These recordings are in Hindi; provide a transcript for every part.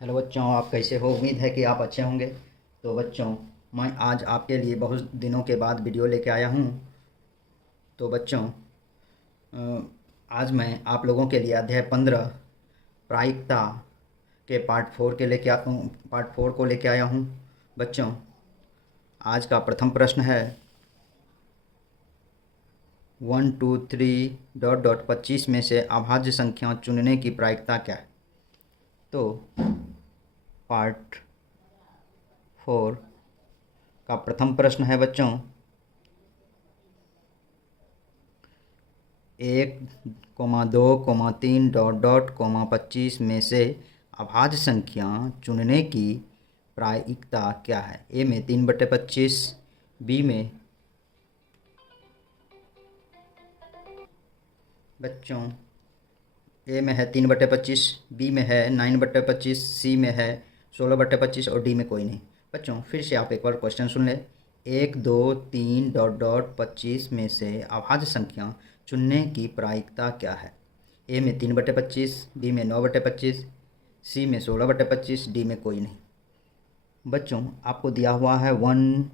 हेलो बच्चों, आप कैसे हो? उम्मीद है कि आप अच्छे होंगे। तो बच्चों, मैं आज आपके लिए बहुत दिनों के बाद वीडियो लेके आया हूँ। तो बच्चों, आज मैं आप लोगों के लिए अध्याय 15 प्रायिकता के पार्ट 4 को लेके आया हूँ। बच्चों, आज का प्रथम प्रश्न है 1 2 3 ... 25 में से अभाज्य संख्या चुनने की प्रायिकता क्या है? तो पार्ट 4 का प्रथम प्रश्न है बच्चों, 1 2 3 ... 25 में से अभाज्य संख्या चुनने की प्रायिकता क्या है? ए में 3/25, बी में बच्चों ए में है 3/25, बी में है 9/25, सी में है 16/25 और डी में कोई नहीं। बच्चों, फिर से आप एक बार क्वेश्चन सुन लें। 1 2 3 ... 25 में से अभाज्य संख्या चुनने की प्रायिकता क्या है? ए में 3/25, बी में 9/25, सी में 16/25, डी में कोई नहीं। बच्चों, आपको दिया हुआ है 1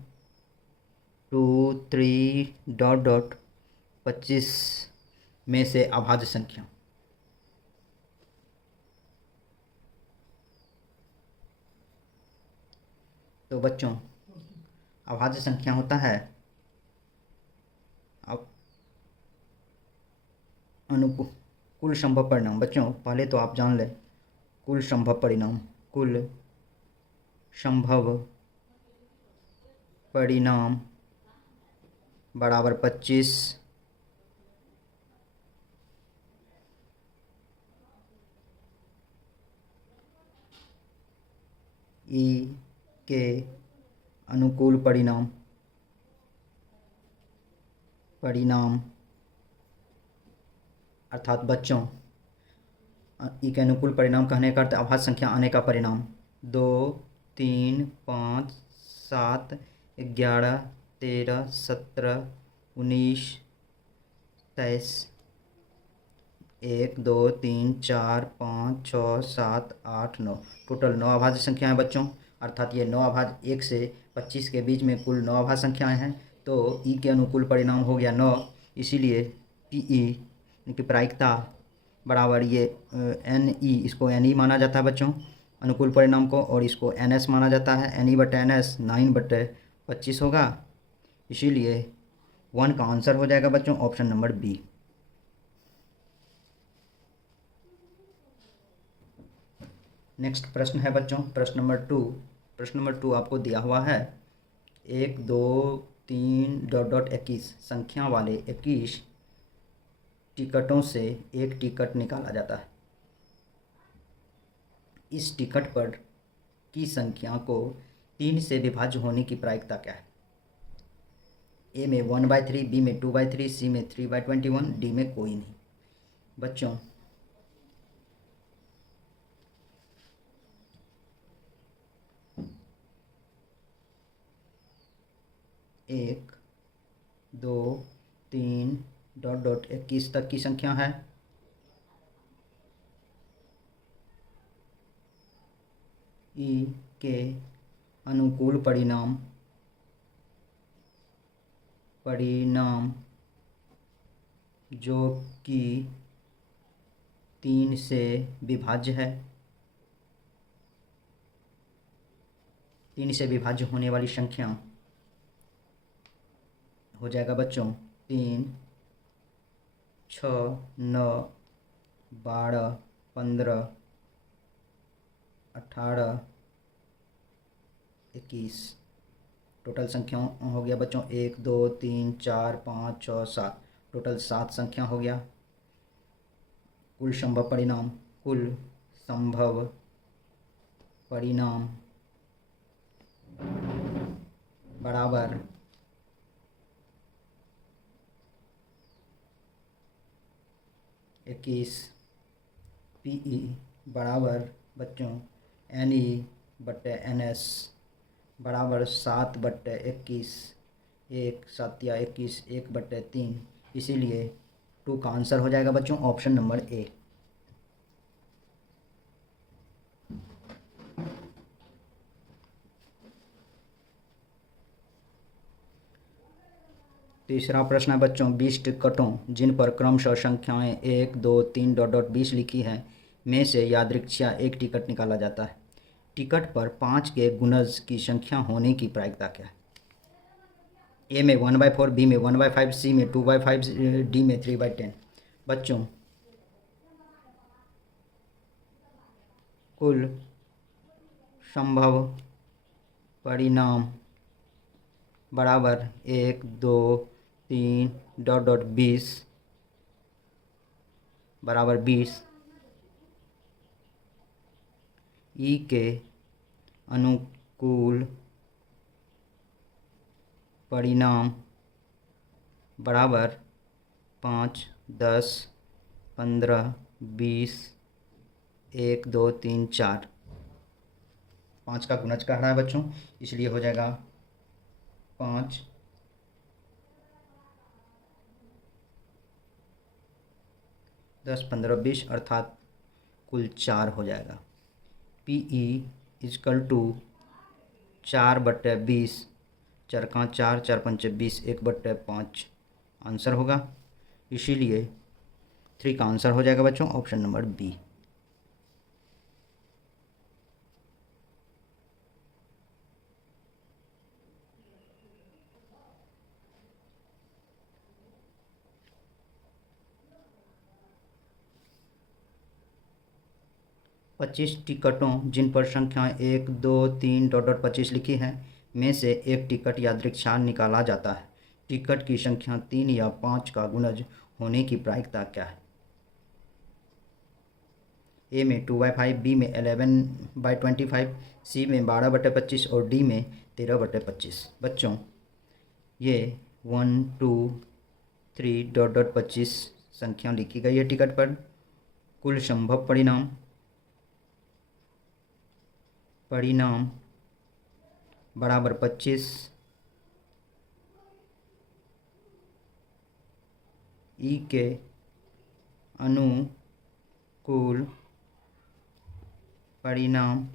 2 3 ... 25 में से अभाज्य संख्या। तो बच्चों, अभाज्य संख्या होता है अब अनुकूल कुल संभव परिणाम। बच्चों, पहले तो आप जान लें कुल संभव परिणाम। कुल संभव परिणाम बराबर 25 ई के अनुकूल परिणाम अर्थात बच्चों, ई के अनुकूल परिणाम कहने का अर्थ अभाज्य संख्या आने का परिणाम। 2 3 5 7 11 13 17 19 23 1 2 3 4 5 6 7 8 9 टोटल 9 अभाज्य संख्या है बच्चों। अर्थात ये 9 अभाज्य 1 से 25 के बीच में कुल 9 अभाज्य संख्याएं हैं। तो ई के अनुकूल परिणाम हो गया 9। इसीलिए पी ई यानी कि प्रायिकता बराबर ये एन ई, इसको एन ई माना जाता है बच्चों अनुकूल परिणाम को, और इसको एन एस माना जाता है। एन ई बटे एन एस 9/25 होगा। इसीलिए 1 का आंसर हो जाएगा बच्चों ऑप्शन नंबर बी। नेक्स्ट प्रश्न है बच्चों प्रश्न नंबर 2। प्रश्न नंबर 2 आपको दिया हुआ है 1 2 3 ... 21 संख्या वाले 21 टिकटों से एक टिकट निकाला जाता है। इस टिकट पर की संख्या को 3 से विभाज्य होने की प्रायिकता क्या है? ए में 1/3, बी में 2/3, सी में 3/21, डी में कोई नहीं। बच्चों, एक 2 3 ... 21 तक की संख्या है। ई के अनुकूल परिणाम जो कि 3 से विभाज्य है। 3 से विभाज्य होने वाली संख्या हो जाएगा बच्चों 3 6 9 12 15 18 21। टोटल संख्या हो गया बच्चों 1 2 3 4 5 6 7, टोटल 7 संख्या हो गया। कुल संभव परिणाम बराबर 21। पीई बराबर बच्चों एन ई बटे एन एस बराबर 7/21। 1 7 या 21, 1/3। इसीलिए 2 का आंसर हो जाएगा बच्चों ऑप्शन नंबर ए। तीसरा प्रश्न है बच्चों, 20 टिकटों जिन पर क्रमशः संख्याएं 1, 2, 3 डॉट डॉट 20 लिखी हैं में से यादृच्छिक एक टिकट निकाला जाता है। टिकट पर 5 के गुणज की संख्या होने की प्रायिकता क्या है? ए में 1/4, बी में 1/5, सी में 2/5, डी में 3/10। बच्चों कुल संभव परिणाम बराबर 1, 2, 3 डॉट डॉट 20 बराबर 20। ई के अनुकूल परिणाम बराबर 5, 10, 15, 20, 1, 2, 3, 4। 5 का गुणज कह रहा है बच्चों, इसलिए हो जाएगा 5, 10, 15, 20 अर्थात कुल 4 हो जाएगा। PE इजकल टू 4/20, 4 का 4, 4 पंचे 20, 1/5 आंसर होगा। इसीलिए 3 का आंसर हो जाएगा बच्चों ऑप्शन नंबर बी। पच्चीस टिकटों जिन पर संख्याएं 1, 2, 3 डॉट डॉट 25 लिखी हैं में से एक टिकट यादृच्छिक निकाला जाता है। टिकट की संख्या 3 या 5 का गुणज होने की प्रायिकता क्या है? ए में 2/5, बी में 11/25, सी में 12/25 और डी में 13/25। बच्चों ये 1, 2, 3 डॉट डॉट 25 संख्या लिखी गई है टिकट पर। कुल संभव परिणाम बराबर 25। ई के अनुकूल परिणाम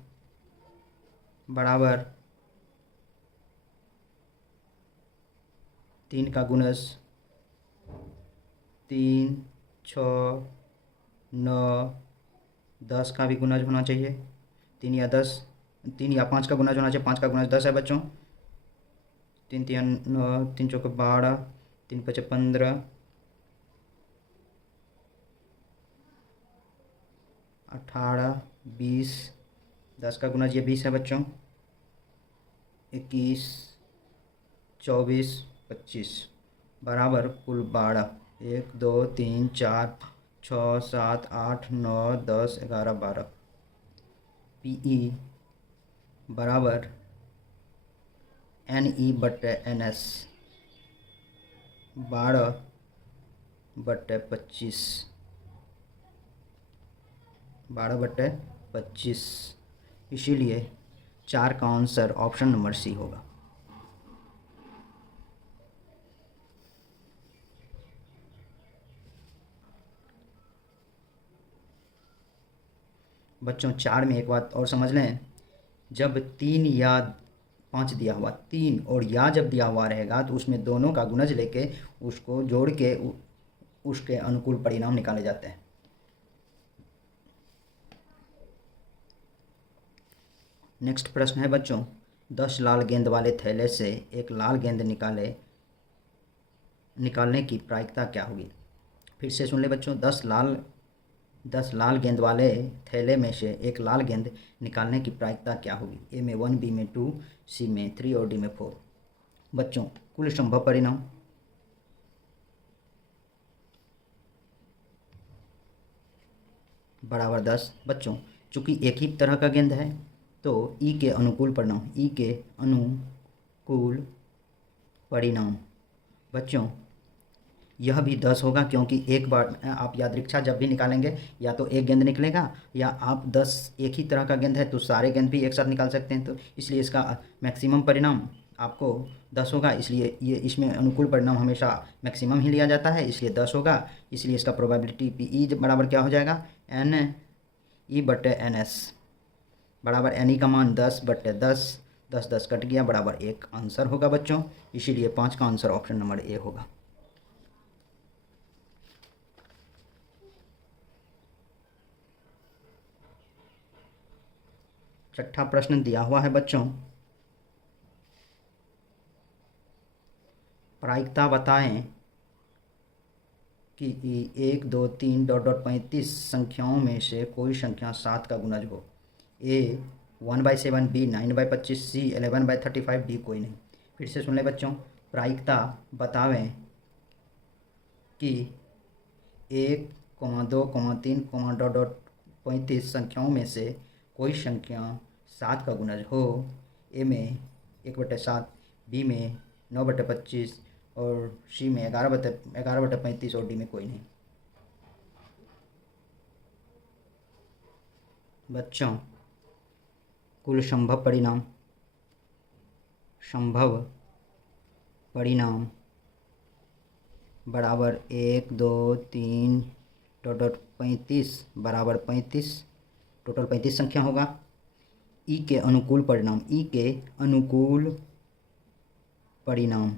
बराबर 3 का गुणज 3, 6, 9, 10 का भी गुणज होना चाहिए। 3 या 5 का गुणज होना चाहिए। 5 का गुणज 10 है बच्चों। 3 3 9, 3 चौके 12, 3 5 15, 18, 20, 10 का गुणज ये 20 है बच्चों। 21, 24, 25 बराबर कुल 12। 1, 2, 3, 4, 6, 7, 8, 9, 10, 11, 12। PE बराबर NE/NS 12/25। 12/25 इसीलिए 4 का आंसर ऑप्शन नंबर सी होगा। बच्चों 4 में एक बात और समझ लें, जब 3 या 5 दिया हुआ 3 और या जब दिया हुआ रहेगा तो उसमें दोनों का गुणज लेके उसको जोड़ के उसके अनुकूल परिणाम निकाले जाते हैं। नेक्स्ट प्रश्न है बच्चों, 10 लाल गेंद वाले थैले से एक लाल गेंद निकालने की प्रायिकता क्या होगी? फिर से सुन ले बच्चों, 10 लाल गेंद वाले थैले में से एक लाल गेंद निकालने की प्रायिकता क्या होगी? ए में 1, बी में 2, सी में 3 और डी में 4। बच्चों कुल संभव परिणाम बराबर 10। बच्चों चूंकि एक ही तरह का गेंद है तो ई के अनुकूल परिणाम बच्चों यह भी 10 होगा, क्योंकि एक बार आप यादृच्छिक जब भी निकालेंगे या तो एक गेंद निकलेगा या आप 10 एक ही तरह का गेंद है तो सारे गेंद भी एक साथ निकाल सकते हैं, तो इसलिए इसका मैक्सिमम परिणाम आपको 10 होगा। इसलिए ये इसमें अनुकूल परिणाम हमेशा मैक्सिमम ही लिया जाता है, इसलिए 10 होगा। इसलिए इसका प्रोबेबिलिटी PE बराबर क्या हो जाएगा? NE/NS बराबर NE का मान 10/10 10 कट गया बराबर 1 आंसर होगा बच्चों। इसीलिए 5 का आंसर ऑप्शन नंबर ए होगा। छठा प्रश्न दिया हुआ है बच्चों, प्रायिकता बताएं कि 1 2 3 डॉट डॉट 35 संख्याओं में से कोई संख्या 7 का गुणज हो। ए 1/7, बी 9/25, सी 11/35, डी कोई नहीं। फिर से सुन ले बच्चों, प्रायिकता बतावें कि 1, 2, 3, डॉट डॉट 35 संख्याओं में से कोई संख्या 7 का गुणज हो। ए में 1/7, बी में 9/25 और सी में 11/35 और डी में कोई नहीं। बच्चों, कुल संभव परिणाम बराबर 1 2 3 डॉट डॉट 35 बराबर 35, टोटल 35 संख्या होगा। ई के अनुकूल परिणाम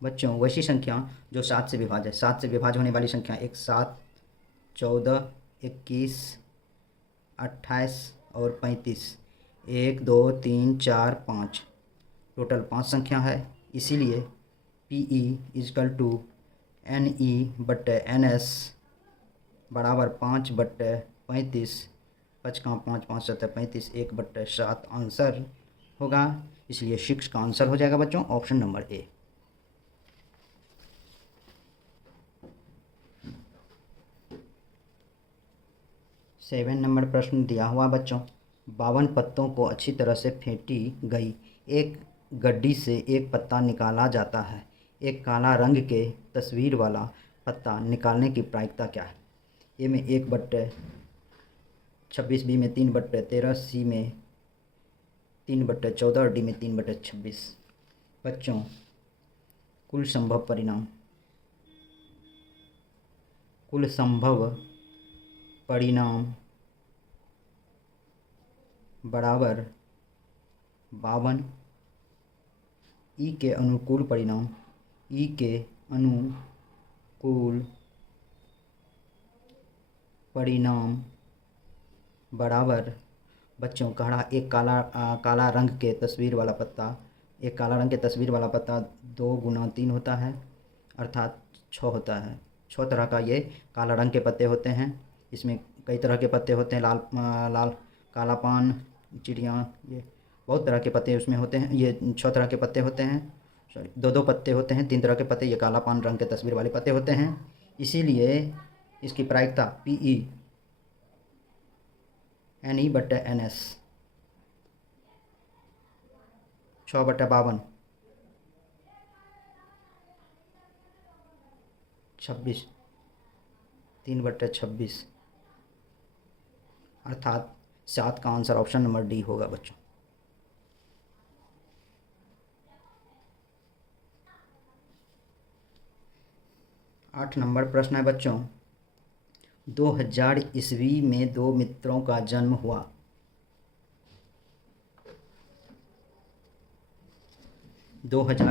बच्चों वैसी संख्या जो 7 से विभाज्य है। 7 से विभाज्य होने वाली संख्या 1 7, 14, 21, 28 और 35। 1 2 3 4 5 टोटल 5 संख्या है। इसीलिए PE इजकल टू NE/NS बराबर 5/35, 5 का 5 5 7 35, 1/7 आंसर होगा। इसलिए 6 का आंसर हो जाएगा बच्चों option number A. Seven number प्रश्न दिया हुआ बच्चों, 52 पत्तों को अच्छी तरह से फेंटी गई एक गड्डी से एक पत्ता निकाला जाता है। एक काला रंग के तस्वीर वाला पत्ता निकालने की प्रायिकता क्या है। ए में 1/26, बी में 3/13, सी में 3/14 और डी में 3/26। बच्चों, कुल संभव परिणाम बराबर 52। ई के अनुकूल परिणाम बराबर बच्चों एक काला रंग के तस्वीर वाला पत्ता, 2 × 3 होता है अर्थात 6 होता है। 6 तरह का ये काला रंग के पत्ते होते हैं। इसमें कई तरह के पत्ते होते हैं, लाल काला पान, चिड़िया, ये बहुत तरह के पत्ते उसमें होते हैं। ये 6 तरह के पत्ते होते हैं, सॉरी 2 पत्ते होते हैं, 3 तरह के पत्ते, ये काला पान रंग के तस्वीर वाले पत्ते होते हैं। इसीलिए इसकी प्रायिकता PE NE/NS 6/52 26 3/26 अर्थात 7 का आंसर ऑप्शन नंबर डी होगा बच्चों। आठ नंबर प्रश्न है बच्चों, 2000 ईस्वी में 2 मित्रों का जन्म हुआ।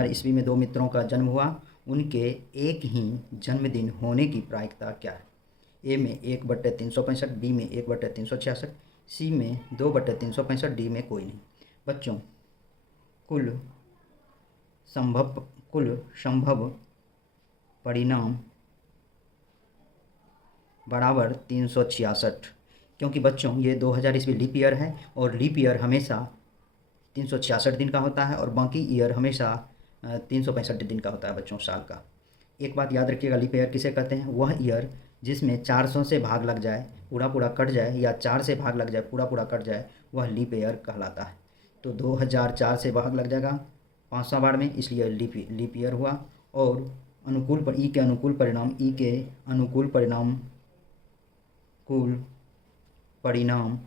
ईस्वी में 2 मित्रों का जन्म हुआ। उनके एक ही जन्मदिन होने की प्रायिकता क्या है। ए में 1/365, बी में 1/366, सी में 2/365, डी में कोई नहीं। बच्चों, कुल संभव परिणाम बराबर 366, क्योंकि बच्चों ये 2000 ईस्वी लीप ईयर है और लीप ईयर हमेशा 366 दिन का होता है और बाकी ईयर हमेशा 365 दिन का होता है बच्चों साल का। एक बात याद रखिएगा, लीप ईयर किसे कहते हैं, वह ईयर जिसमें 400 से भाग लग जाए पूरा कट जाए या 4 से भाग लग जाए पूरा कट जाए, वह लीप ईयर कहलाता है। तो 2004 से भाग लग जाएगा 500 बार में, इसलिए लीप ईयर हुआ। और ई के अनुकूल परिणाम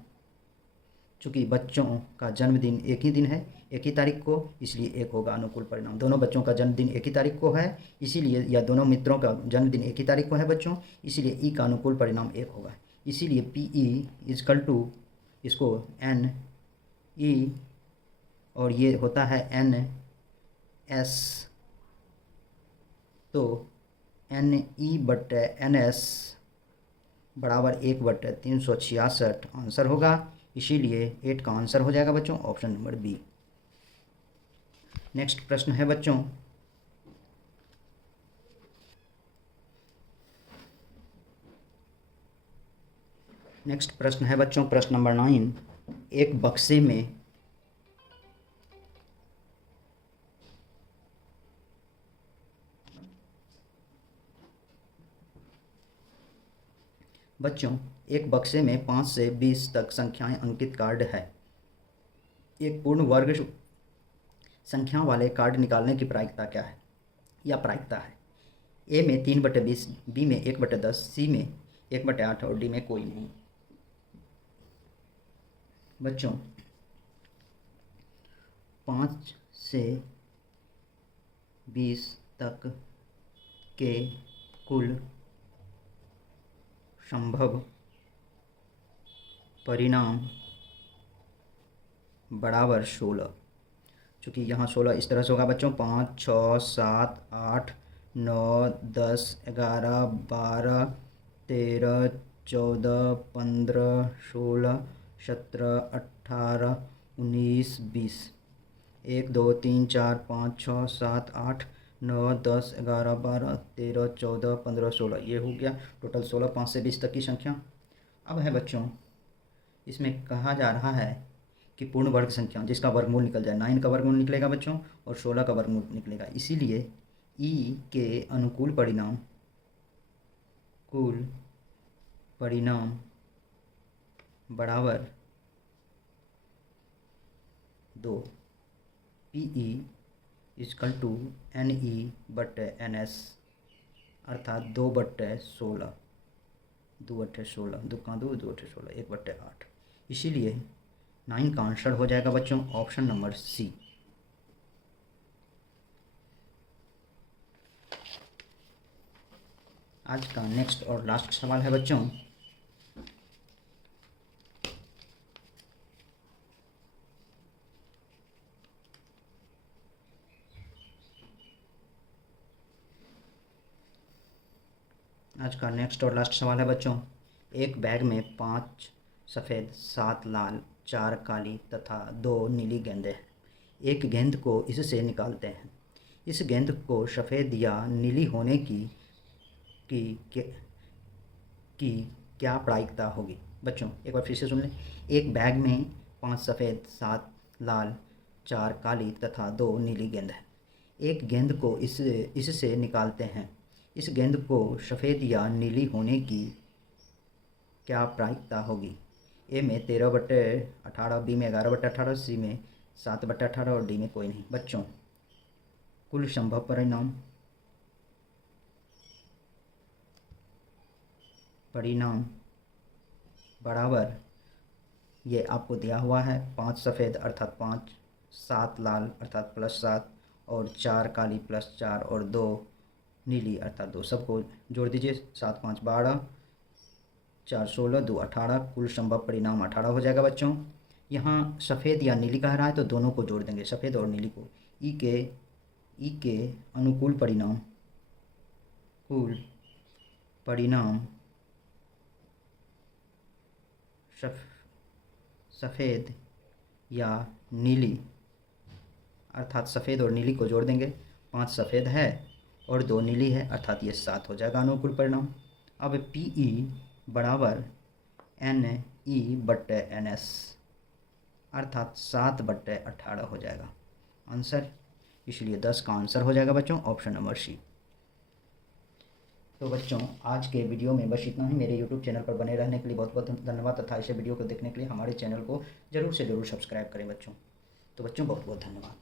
चूँकि बच्चों का जन्मदिन एक ही दिन है, एक ही तारीख को, इसलिए 1 होगा अनुकूल परिणाम। दोनों बच्चों का जन्मदिन एक ही तारीख को है इसीलिए, या दोनों मित्रों का जन्मदिन एक ही तारीख को है बच्चों, इसीलिए ई का अनुकूल परिणाम 1 होगा। इसीलिए PE इजकल टू इसको ई और ये होता है एन एस, तो एन ई बटे एन एस बराबर 1/366 आंसर होगा। इसीलिए 8 का आंसर हो जाएगा बच्चों ऑप्शन नंबर बी। नेक्स्ट प्रश्न है बच्चों, प्रश्न नंबर 9। एक बक्से में बच्चों, एक बक्से में 5 से 20 तक संख्याएं अंकित कार्ड है। एक पूर्ण वर्ग संख्या वाले कार्ड निकालने की प्रायिकता क्या है या प्रायिकता है? ए में 3/20, बी में 1/10, सी में 1/8 और डी में कोई नहीं। बच्चों, 5 से 20 तक के कुल संभव परिणाम बराबर 16। चूँकि यहाँ 16 इस तरह से होगा बच्चों, 5, 6, 7, 8, 9, 10, 11, 12, 13, 14, 15, 16, 17, 18, 19, 20। 1, 2, 3, 4, 5, 6, 7, 8, 9, 10, 11, 12, 13, 14, 15, 16। ये हो गया टोटल 16 5 से 20 तक की संख्या। अब है बच्चों, इसमें कहा जा रहा है कि पूर्ण वर्ग संख्या जिसका वर्गमूल निकल जाए, 9 का वर्गमूल निकलेगा बच्चों और 16 का वर्गमूल निकलेगा। इसीलिए ई के अनुकूल परिणाम बराबर 2। PE = NE/NS अर्थात 2/16, 2/16, 2 का 2, 2/16, 1/8। इसीलिए 9 का आंसर हो जाएगा बच्चों ऑप्शन नंबर सी। आज का नेक्स्ट और लास्ट सवाल है बच्चों, एक बैग में 5 सफ़ेद, 7 लाल, 4 काली तथा 2 नीली गेंदें हैं। एक गेंद को इससे निकालते हैं। इस गेंद को सफ़ेद या नीली होने की क्या प्रायिकता होगी? बच्चों एक बार फिर से सुन लें। एक बैग में 5 सफ़ेद, 7 लाल, 4 काली तथा 2 नीली गेंद है। एक गेंद को इससे निकालते हैं। इस गेंद को सफ़ेद या नीली होने की क्या प्रायिकता होगी? ए में 13/18, बी में 11/18, सी में 7/18 और डी में कोई नहीं। बच्चों, कुल संभव परिणाम बराबर, ये आपको दिया हुआ है, 5 सफ़ेद अर्थात 5, 7 लाल अर्थात +7 और 4 काली +4 और 2 नीली अर्थात 2। सबको जोड़ दीजिए, 7, 5, 12, 4, 16, 2, 18। कुल संभव परिणाम 18 हो जाएगा बच्चों। यहाँ सफ़ेद या नीली कह रहा है तो दोनों को जोड़ देंगे, सफ़ेद और नीली को। ई के अनुकूल परिणाम सफ़ेद या नीली अर्थात सफ़ेद और नीली को जोड़ देंगे। 5 सफ़ेद है और 2 नीली है अर्थात ये 7 हो जाएगा अनुकूल परिणाम। अब PE बराबर NE/NS अर्थात 7/18 हो जाएगा आंसर। इसलिए 10 का आंसर हो जाएगा बच्चों ऑप्शन नंबर सी। तो बच्चों आज के वीडियो में बस इतना ही। मेरे YouTube चैनल पर बने रहने के लिए बहुत बहुत धन्यवाद तथा इसे वीडियो को देखने के लिए हमारे चैनल को ज़रूर से ज़रूर सब्सक्राइब करें बच्चों। तो बच्चों बहुत बहुत धन्यवाद।